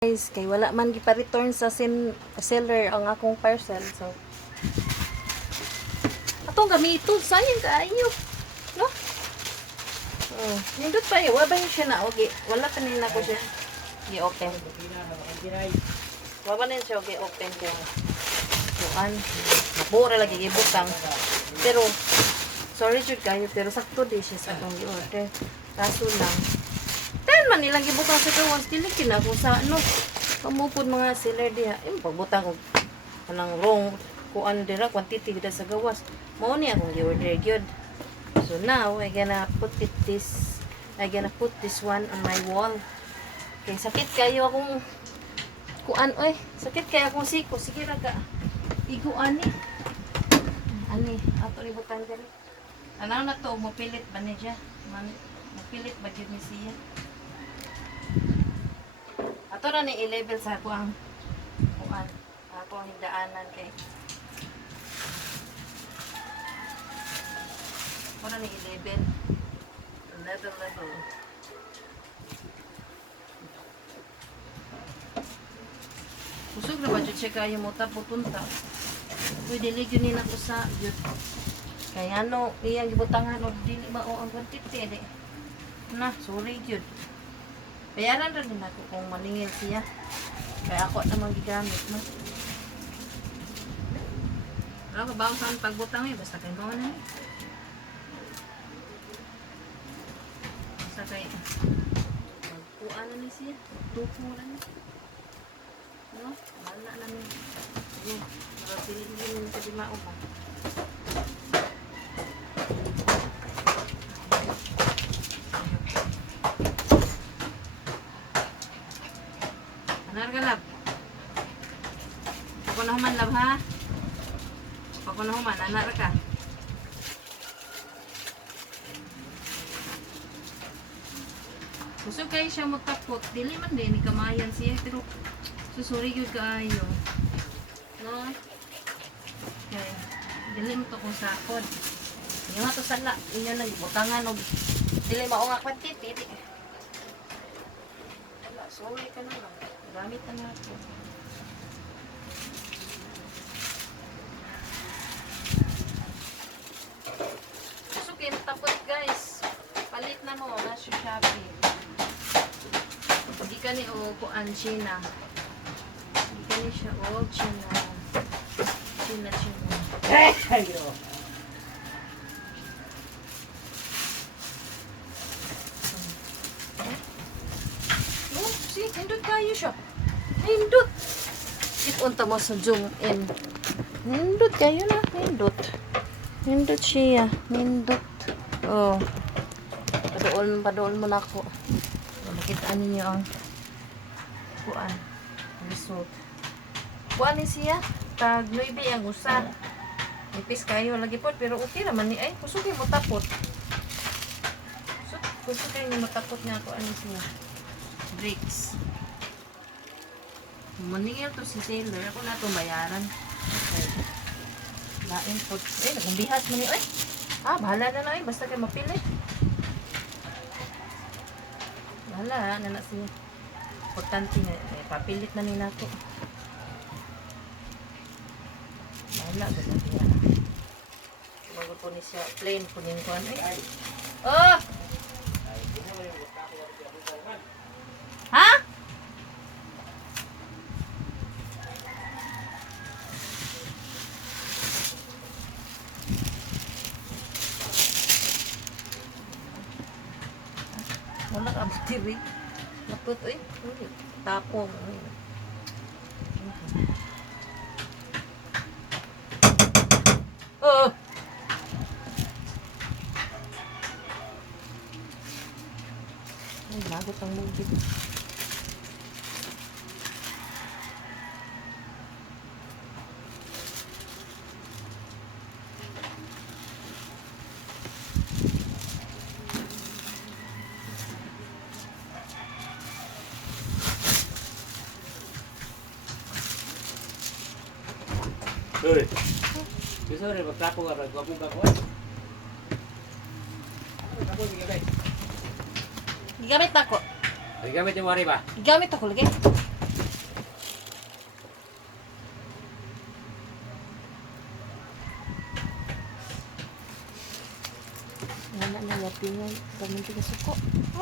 Guys, kay wala man gipa-return sa seller ang akong parcel. So, atong gamiton sayang kaayo. No? Oh, nindot pa yun. Wala ba yun siya na? Okay. Wala pa nila ko siya. I-open. Wala ba nila siya? Okay, open ko. Suan. Mapura lagi ibutang. Pero, sorry jud kayo. Pero sakto di siya sa akong i-order. Kaso lang. Ten man nilang gibutang sa gawas. Dili kinako sa ano. Kamupod mga seller diha. Pagbutang ko. Kanang wrong. Kuan dira. Quantity gida sa gawas. Mao ni akong i-order gyud. So now, I'm gonna put this one on my wall. Okay, sakit kayo akong kuan, oy. Sakit kayo akong siko. Sige raga. Iguan ni. Ani, ato ributan diri. Anaw na to, mapilit ba ni siya? Mapilit ba gyud ni siya? Ato ra ni i-level sa ako ang kuan. Ako ang hindaanan kay wala ni 11 level. Kusog na ba dyan siya kayo mo taputunta? Pwede ligyan nila ko sa yun. Kaya ano, iyang gibutangan o dili ba o ang quantity edi. Na, sorry yun. Bayaran rin din ako kung maningil siya. Kaya ako naman gigamit, no? Wala ka ba saan pagbutang eh? Basta kayo mga na eh. Kay magkuha na ni siya. Tupo na niya. No? Wala na niya. Ayun. Marapilin sa dimao ba? Anar ka lab? Ako na human lab ha? Ako na human. Anar ka? Gusto kayo siya magtapot. Dili man din, may kamayan siya. Pero susuri yun kaayo. No? Okay. Dili mo ito kung sakod. Yung nga ito sala. Inyo na, butangan o. Dili mo nga kwantiti. Wala, sorry ka na lang. Gamit na nga ito. Gusto kayo matapot guys. Palit na mo. Nasa Shopee. Hindi ka ni o kuan China. Hindi ka ni siya o China. China. Ayo. Oh, see, hindot kayo siya. Hindot. Ipunta mo sa zoom in. Hindot kayo na. Hindot. Hindot siya. Hindot. Oh. Padool mo na ako. Nakita ninyo ang kuan result. Kuan ni siya tag 9 ang usa. Ipis kayo lagi po pero okay naman ni ay kusugin mo tapot. Kusugin mo tapot nga kuan ni siya. Bricks. Maningil to si seller ako na to bayaran. Okay. Lain po. Nagumbihas mo ni ay. Bahala na na basta kayo mapili. Wala, nana siya. Importante na, papilit na nila ko. Wala, ganda niya. Bago po ni siya, plain po din ko. Oh! Ha? Wala ka battery. Naput, tapong. Oh! Ay, lagot ang movie. Uy. Bisa rin magtapo ka, magwapong ka ko. Tapo sige guys. Gigamit ako. Gamit yung wari ba? Gigamit ako lagi. na yapingan. Paminti ka suko.